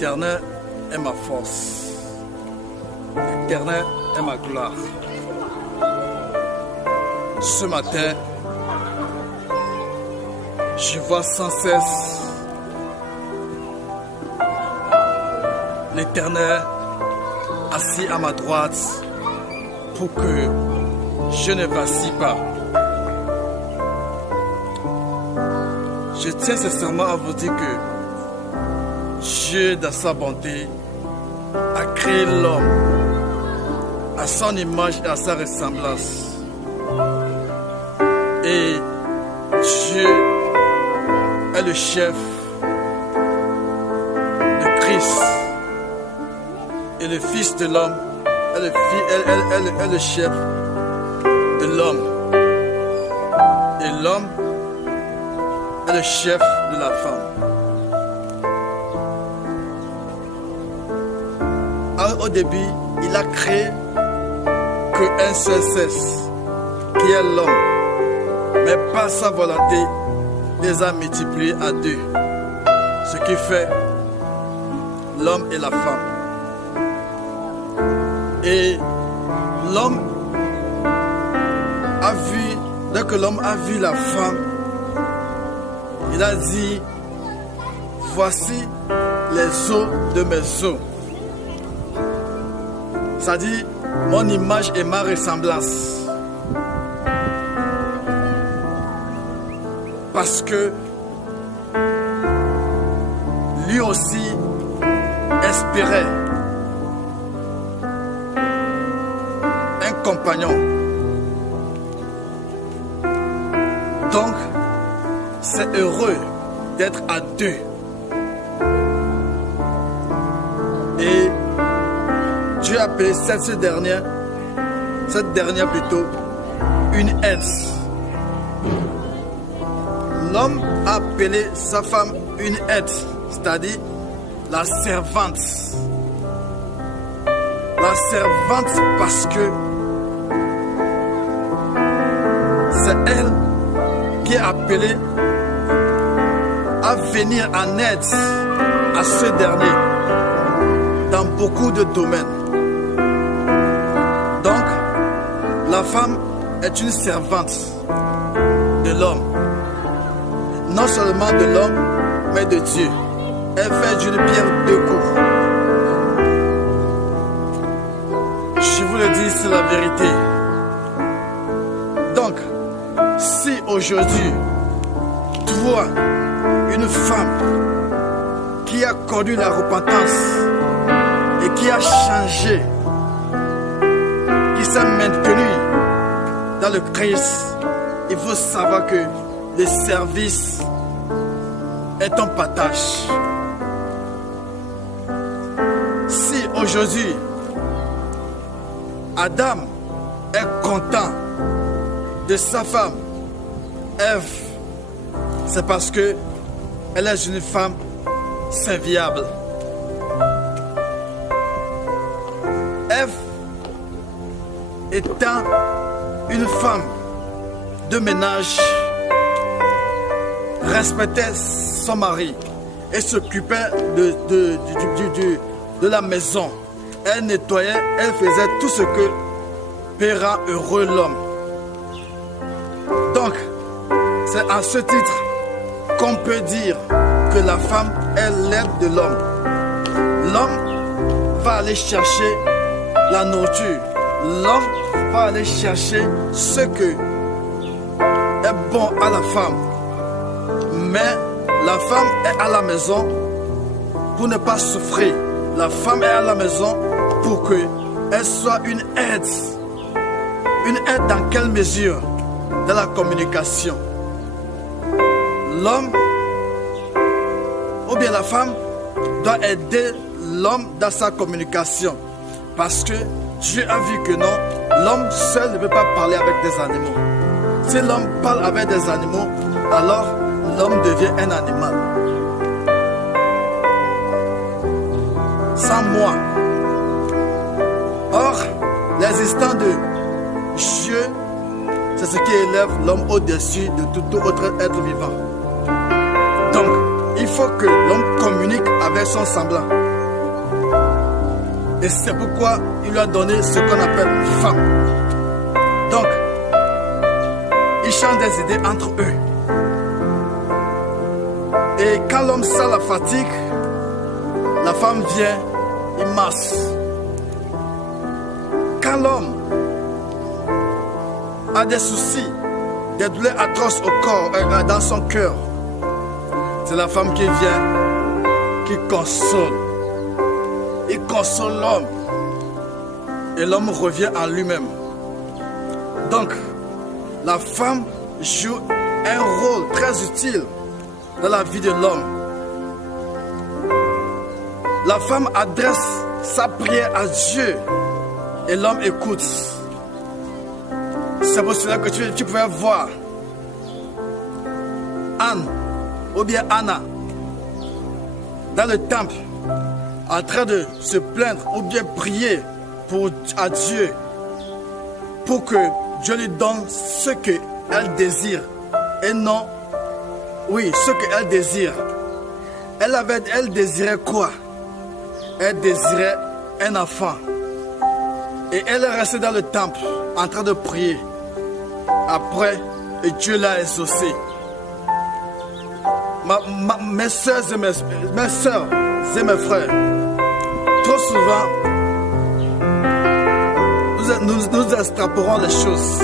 L'Éternel est ma force. L'Éternel est ma gloire. Ce matin, je vois sans cesse l'Éternel assis à ma droite pour que je ne vacille pas. Je tiens sincèrement à vous dire que Dieu, dans sa bonté, a créé l'homme à son image et à sa ressemblance. Et Dieu est le chef de Christ. Et le Fils de l'homme est le chef de l'homme. Et l'homme est le chef de la femme. Au début, il a créé qu'un seul sexe, qui est l'homme. Mais par sa volonté, il les a multipliés à deux. Ce qui fait l'homme et la femme. Et l'homme a vu, dès que l'homme a vu la femme, il a dit, voici les os de mes os. C'est-à-dire mon image et ma ressemblance. Parce que lui aussi espérait un compagnon. Donc, c'est heureux d'être à deux. Et Dieu a appelé cette dernière plutôt, une aide. L'homme a appelé sa femme une aide, c'est-à-dire la servante. La servante parce que c'est elle qui est appelée à venir en aide à ce dernier dans beaucoup de domaines. Donc, la femme est une servante de l'homme. Non seulement de l'homme, mais de Dieu. Elle fait d'une pierre deux coups. Je vous le dis, c'est la vérité. Donc, si aujourd'hui, toi, une femme qui a connu la repentance et qui a changé, qui s'est maintenue dans le Christ, il faut savoir que le service est ton partage. Si aujourd'hui, Adam est content de sa femme, Ève, c'est parce que elle est une femme serviable. Ève étant une femme de ménage, respectait son mari et s'occupait de la maison. Elle nettoyait, elle faisait tout ce que paiera heureux l'homme. Donc, c'est à ce titre qu'on peut dire que la femme est l'aide de l'homme. L'homme va aller chercher la nourriture. L'homme va aller chercher ce que est bon à la femme. Mais la femme est à la maison pour ne pas souffrir. La femme est à la maison pour qu'elle soit une aide. Une aide dans quelle mesure? Dans la communication. L'homme ou bien la femme doit aider l'homme dans sa communication. Parce que Dieu a vu que non, l'homme seul ne peut pas parler avec des animaux. Si l'homme parle avec des animaux, alors l'homme devient un animal. Sans moi. Or, l'existence de Dieu, c'est ce qui élève l'homme au-dessus de tout autre être vivant. Donc, il faut que l'homme communique avec son semblant. Et c'est pourquoi il lui a donné ce qu'on appelle femme. Donc, ils changent des idées entre eux. Et quand l'homme sent la fatigue, la femme vient, il masse. Quand l'homme a des soucis, des douleurs atroces au corps, dans son cœur, c'est la femme qui vient, qui console. Il console l'homme. Et l'homme revient à lui-même. Donc, la femme joue un rôle très utile dans la vie de l'homme. La femme adresse sa prière à Dieu et l'homme écoute. C'est pour cela que tu pouvais voir Anne ou bien Anna dans le temple en train de se plaindre ou bien prier à Dieu pour que Dieu lui donne ce qu'elle désire et non, oui, ce qu'elle désire. Elle désirait quoi? Elle désirait un enfant. Et elle est restée dans le temple en train de prier. Après, Dieu l'a exaucé. Mes soeurs et mes frères, trop souvent, nous extraporons les choses.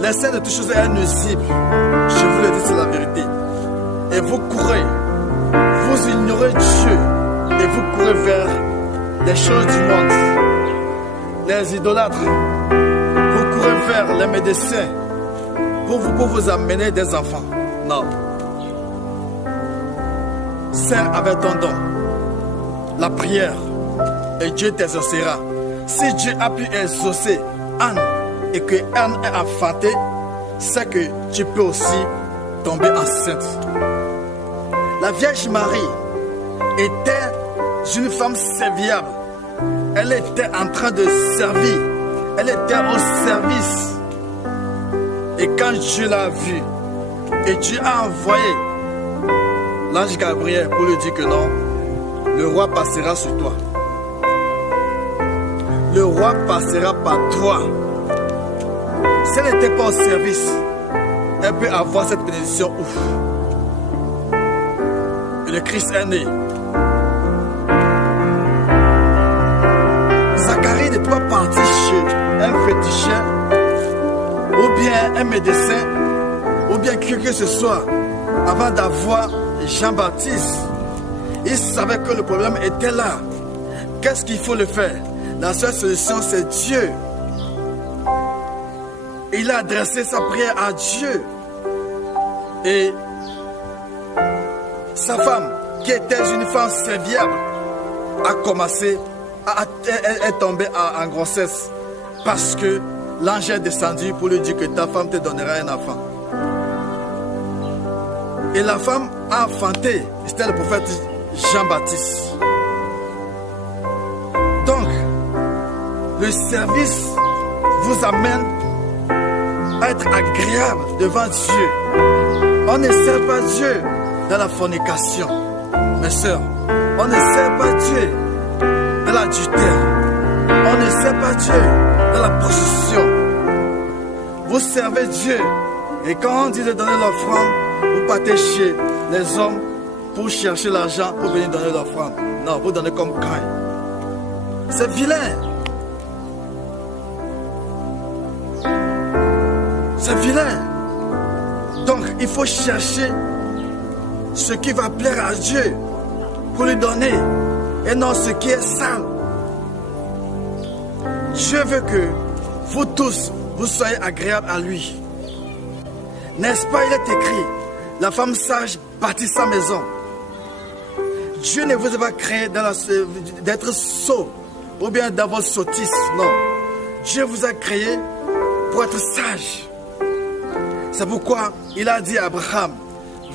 L'essai de toutes choses est nuisible. Je vous le dis, c'est la vérité. Et vous courez, vous ignorez Dieu et vous courez vers les choses du monde, les idolâtres. Vous courez vers les médecins pour vous amener des enfants. Non. Sers avec ton don la prière et Dieu t'exaucera. Si Dieu a pu exaucer Anne et que Anne est enfantée, c'est que tu peux aussi tomber enceinte. La Vierge Marie était une femme serviable. Elle était en train de servir. Elle était au service. Et quand Dieu l'a vue, et Dieu a envoyé l'ange Gabriel pour lui dire que non, le roi passera sur toi. Le roi passera par toi. Si elle n'était pas au service, elle peut avoir cette bénédiction. Ouf. Et le Christ est né. Zacharie ne peut pas partir chez un féticheur, ou bien un médecin, ou bien qui que ce soit, avant d'avoir Jean-Baptiste. Il savait que le problème était là. Qu'est-ce qu'il faut le faire? La seule solution, c'est Dieu. Il a adressé sa prière à Dieu. Et sa femme, qui était une femme serviable, a commencé, est tombée en grossesse. Parce que l'ange est descendu pour lui dire que ta femme te donnera un enfant. Et la femme a enfanté. C'était le prophète Jean-Baptiste. Donc, le service vous amène à être agréable devant Dieu. On ne sert pas Dieu dans la fornication. Mes sœurs, on ne sert pas Dieu dans l'adultère. On ne sert pas Dieu dans la prostitution. Vous servez Dieu. Et quand on dit de donner l'offrande, vous partez chez les hommes pour chercher l'argent pour venir donner l'offrande. Non, vous donnez comme Caïn. C'est vilain. C'est vilain. Donc, il faut chercher ce qui va plaire à Dieu pour lui donner et non ce qui est sale. Dieu veut que vous tous, vous soyez agréables à lui. N'est-ce pas, il est écrit, la femme sage bâtit sa maison. Dieu ne vous a pas créé d'être sot ou bien d'avoir sottise, non. Dieu vous a créé pour être sage. C'est pourquoi il a dit à Abraham,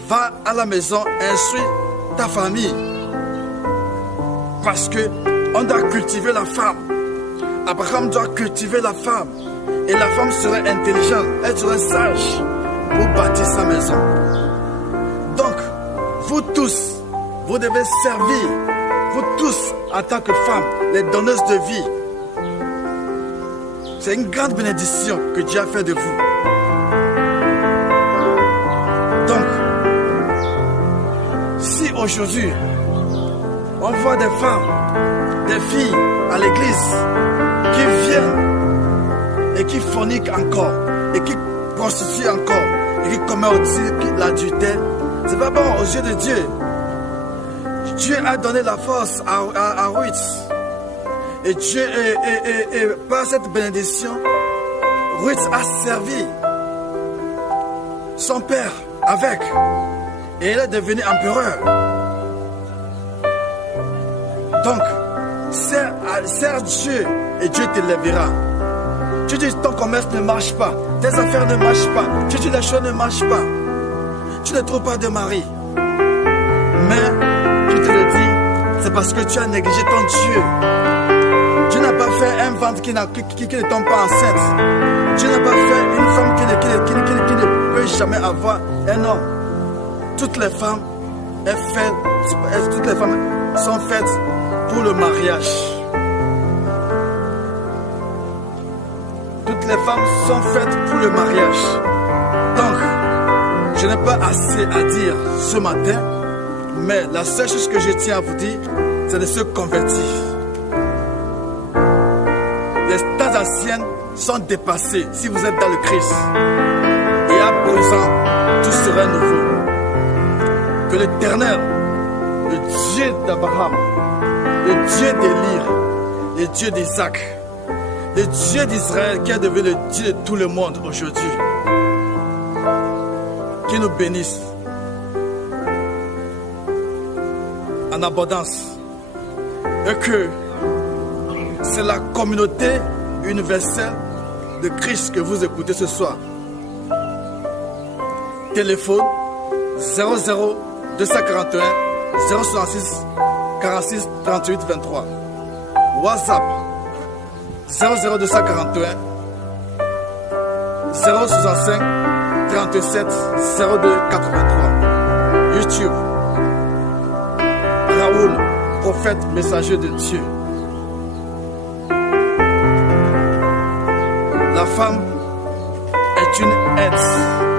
va à la maison, instruis ta famille. Parce que on doit cultiver la femme. Abraham doit cultiver la femme. Et la femme serait intelligente, elle serait sage pour bâtir sa maison. Donc, vous tous, vous devez servir vous tous, en tant que femmes, les donneuses de vie, c'est une grande bénédiction que Dieu a fait de vous. Donc, si aujourd'hui, on voit des femmes, des filles à l'église qui viennent et qui forniquent encore, et qui prostituent encore, et qui commettent l'adultère, c'est pas bon aux yeux de Dieu. Dieu a donné la force à Ruth. Et Dieu, et par cette bénédiction, Ruth a servi son père avec. Et elle est devenue empereur. Donc, sers Dieu et Dieu t'élèvera. Tu dis ton commerce ne marche pas, tes affaires ne marchent pas, tu dis les choses ne marchent pas. Tu ne trouves pas de mari. Mais, je te le dis, c'est parce que tu as négligé ton Dieu. Dieu n'a pas fait un ventre qui ne tombe pas enceinte. Dieu n'a pas fait une femme qui ne peut jamais avoir un homme. Toutes les femmes sont faites pour le mariage. Toutes les femmes sont faites pour le mariage. Donc, je n'ai pas assez à dire ce matin, mais la seule chose que je tiens à vous dire, c'est de se convertir. Les temps anciens sont dépassés si vous êtes dans le Christ. Et à présent, tout sera nouveau. Que l'Éternel, le Dieu d'Abraham, le Dieu d'Élie, le Dieu d'Isaac, le Dieu d'Israël qui est devenu le Dieu de tout le monde aujourd'hui, qui nous bénisse en abondance. Et que c'est la communauté universelle de Christ que vous écoutez ce soir. Téléphone 00 241 066 46 38 23. WhatsApp 00 241 065 37 02 83. YouTube Raoul, prophète messager de Dieu. La femme est une aide.